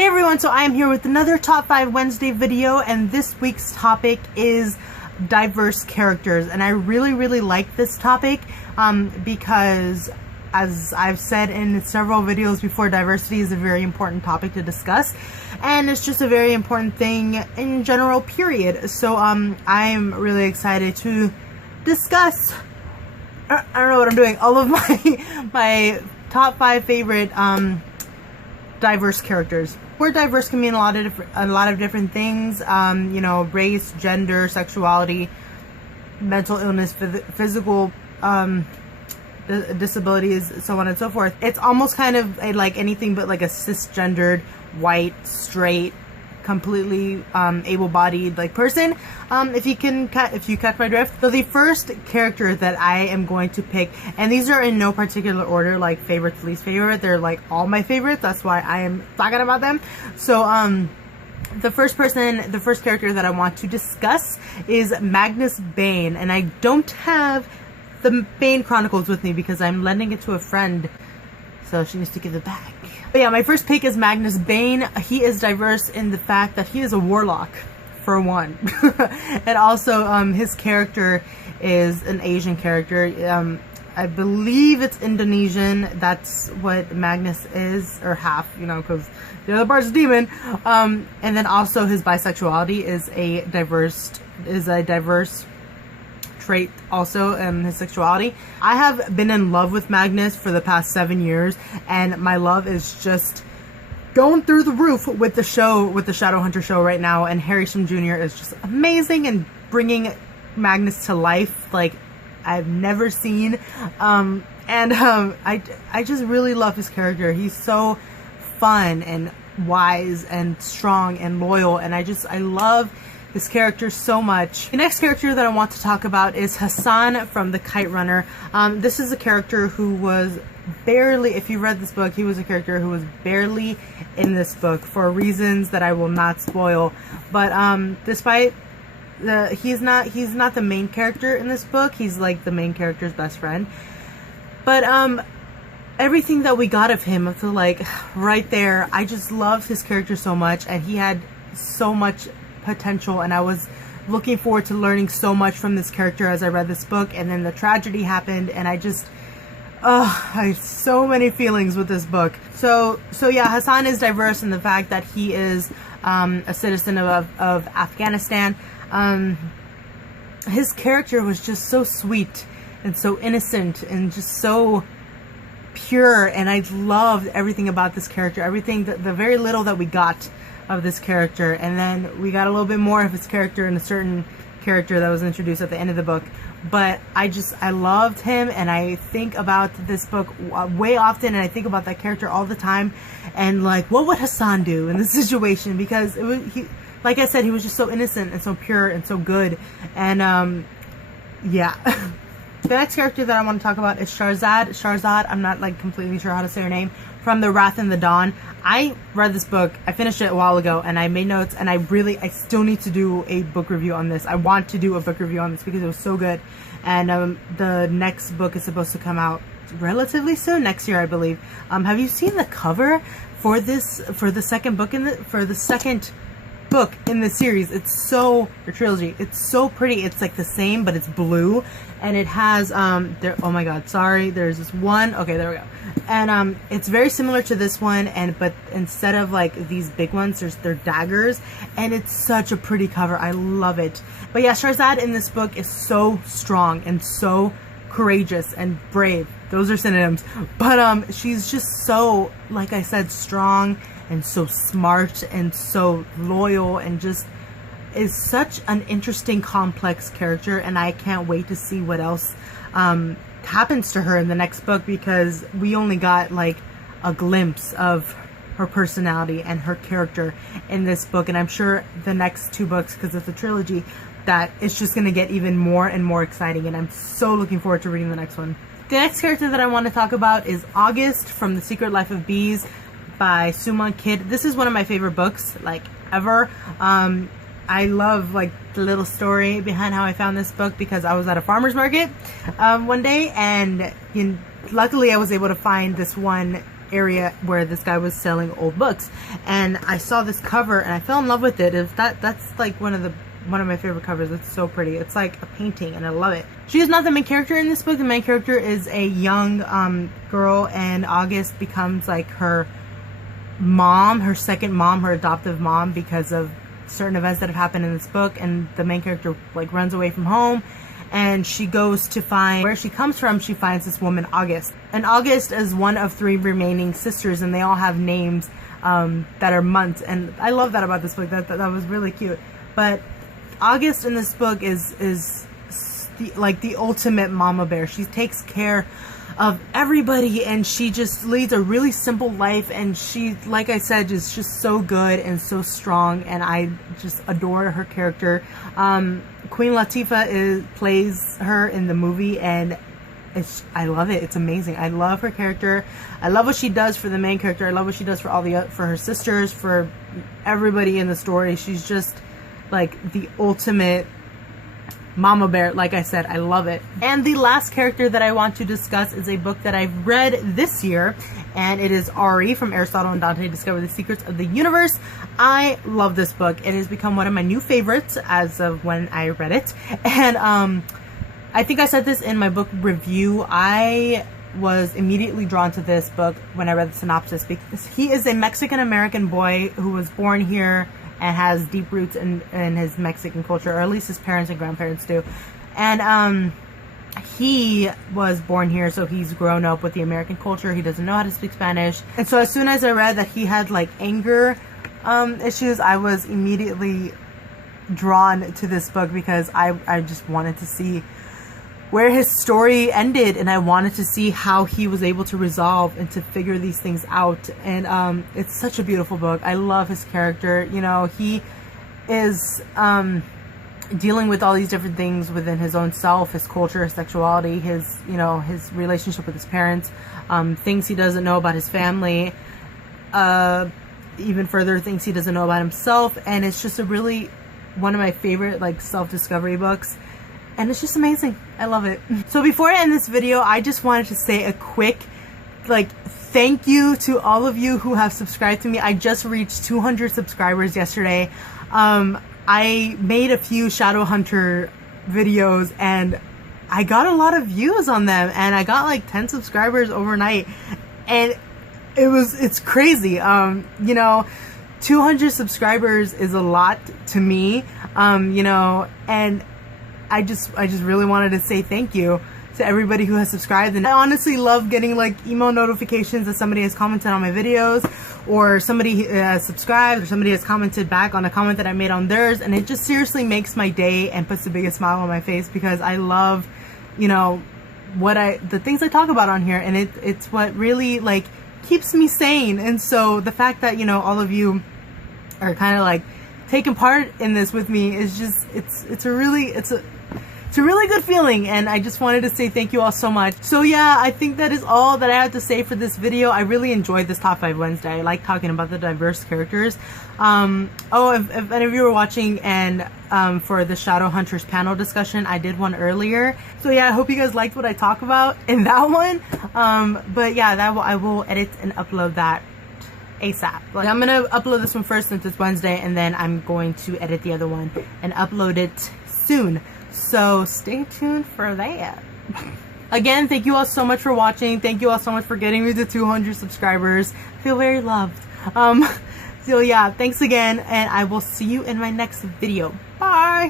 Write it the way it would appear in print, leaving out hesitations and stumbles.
Hey everyone, so I am here with another Top 5 Wednesday video, and this week's topic is diverse characters. And I really like this topic because, as I've said in several videos before, diversity is a very important topic to discuss, and it's just a very important thing in general, period. So I'm really excited to discuss, I don't know what I'm doing, all of my top 5 favorite diverse characters. Word diverse can mean a lot of different things. You know, race, gender, sexuality, mental illness, physical disabilities, so on and so forth. It's almost kind of like anything but like a cisgendered, white, straight, completely able-bodied like person. If you catch my drift. So the first character that I am going to pick, and these are in no particular order, like favorite to least favorite, they're like all my favorites, that's why I am talking about them. So the first character that I want to discuss is Magnus Bane, and I don't have the Bane Chronicles with me because I'm lending it to a friend, so she needs to give it back. But yeah, my first pick is Magnus Bane. He is diverse in the fact that he is a warlock, for one. And also, his character is an Asian character. I believe it's Indonesian. That's what Magnus is, or half, you know, because the other part's a demon. And then also his bisexuality is a diverse trait also, his sexuality. I have been in love with Magnus for the past 7 years, and my love is just going through the roof with the show, with the Shadowhunter show right now, and Harry Shum Jr. is just amazing and bringing Magnus to life like I've never seen. I just really love his character. He's so fun and wise and strong and loyal, and I love this character so much. The next character that I want to talk about is Hassan from The Kite Runner. This is a character who was barely, if you read this book, he was a character who was barely in this book for reasons that I will not spoil. But despite he's not the main character in this book. He's like the main character's best friend. But everything that we got of him, up to like right there, I just loved his character so much, and he had so much potential, and I was looking forward to learning so much from this character as I read this book. And then the tragedy happened, and I had so many feelings with this book. So yeah, Hassan is diverse in the fact that he is a citizen of Afghanistan. His character was just so sweet and so innocent and just so pure, and I loved everything about this character, everything, the very little that we got of this character. And then we got a little bit more of his character in a certain character that was introduced at the end of the book. But I loved him, and I think about this book way often, and I think about that character all the time, and like, what would Hassan do in this situation? Because like I said, he was just so innocent and so pure and so good. And yeah. The next character that I want to talk about is Shahrazad, I'm not like completely sure how to say her name, from The Wrath and the Dawn. I read this book, I finished it a while ago, and I made notes, and I still need to do a book review on this. I want to do a book review on this because it was so good. And the next book is supposed to come out relatively soon, next year, I believe. Have you seen the cover for the second book in the series? It's so, the trilogy, it's so pretty. It's like the same, but it's blue, and it has oh my god, sorry, there's this one, okay, there we go. And it's very similar to this one, but instead of like these big ones, they're daggers, and it's such a pretty cover. I love it. But yeah, Shahrazad in this book is so strong and so courageous and brave. Those are synonyms. But she's just so, like I said, strong and so smart and so loyal, and just is such an interesting, complex character. And I can't wait to see what else happens to her in the next book, because we only got like a glimpse of her personality and her character in this book, and I'm sure the next 2 books, because it's a trilogy, that it's just going to get even more and more exciting, and I'm so looking forward to reading the next one. The next character that I want to talk about is August from The Secret Life of Bees by Suman Kid. This is one of my favorite books, like, ever. I love like the little story behind how I found this book, because I was at a farmer's market one day, and luckily I was able to find this one area where this guy was selling old books, and I saw this cover and I fell in love with it. That's like one of my favorite covers. It's so pretty. It's like a painting and I love it. She is not the main character in this book. The main character is a young girl, and August becomes like her mom, her second mom, her adoptive mom, because of certain events that have happened in this book. And the main character like runs away from home, and she goes to find where she comes from. She finds this woman, August, and August is one of 3 remaining sisters, and they all have names that are months, and I love that about this book. That was really cute. But August in this book is the ultimate mama bear. She takes care of everybody, and she just leads a really simple life, and she, like I said, is just so good and so strong, and I just adore her character. Queen Latifah plays her in the movie, and I love it. It's amazing. I love her character. I love what she does for the main character. I love what she does for for her sisters, for everybody in the story. She's just like the ultimate mama bear. Like I said, I love it. And the last character that I want to discuss is a book that I've read this year, and it is Ari from Aristotle and Dante Discover the Secrets of the Universe. I love this book. It has become one of my new favorites as of when I read it. And I think I said this in my book review. I was immediately drawn to this book when I read the synopsis, because he is a Mexican-American boy who was born here and has deep roots in his Mexican culture, or at least his parents and grandparents do. And he was born here, so he's grown up with the American culture. He doesn't know how to speak Spanish. And so as soon as I read that he had like anger issues, I was immediately drawn to this book, because I just wanted to see where his story ended, and I wanted to see how he was able to resolve and to figure these things out. And it's such a beautiful book. I love his character. You know, he is dealing with all these different things within his own self, his culture, his sexuality, his, you know, his relationship with his parents, things he doesn't know about his family, even further things he doesn't know about himself. And it's just one of my favorite like self-discovery books. And it's just amazing. I love it. So before I end this video, I just wanted to say a quick thank you to all of you who have subscribed to me. I just reached 200 subscribers yesterday. I made a few Shadowhunter videos, and I got a lot of views on them, and I got like 10 subscribers overnight, and it's crazy. You know, 200 subscribers is a lot to me, you know, and I just really wanted to say thank you to everybody who has subscribed. And I honestly love getting like email notifications that somebody has commented on my videos, or somebody has subscribed, or somebody has commented back on a comment that I made on theirs. And it just seriously makes my day and puts the biggest smile on my face, because I love, you know, the things I talk about on here, and it's what really like keeps me sane. And so the fact that, you know, all of you are kind of like taking part in this with me is just, it's a really good feeling, and I just wanted to say thank you all so much. So yeah, I think that is all that I have to say for this video. I really enjoyed this Top 5 Wednesday. I like talking about the diverse characters. Oh, if any of you were watching, and for the Shadowhunters panel discussion, I did one earlier. So yeah, I hope you guys liked what I talk about in that one. But yeah, I will edit and upload that ASAP. Like, I'm gonna upload this one first since it's Wednesday, and then I'm going to edit the other one and upload it soon. So stay tuned for that. Again, thank you all so much for watching. Thank you all so much for getting me to 200 subscribers. I feel very loved. So yeah, thanks again, and I will see you in my next video. Bye!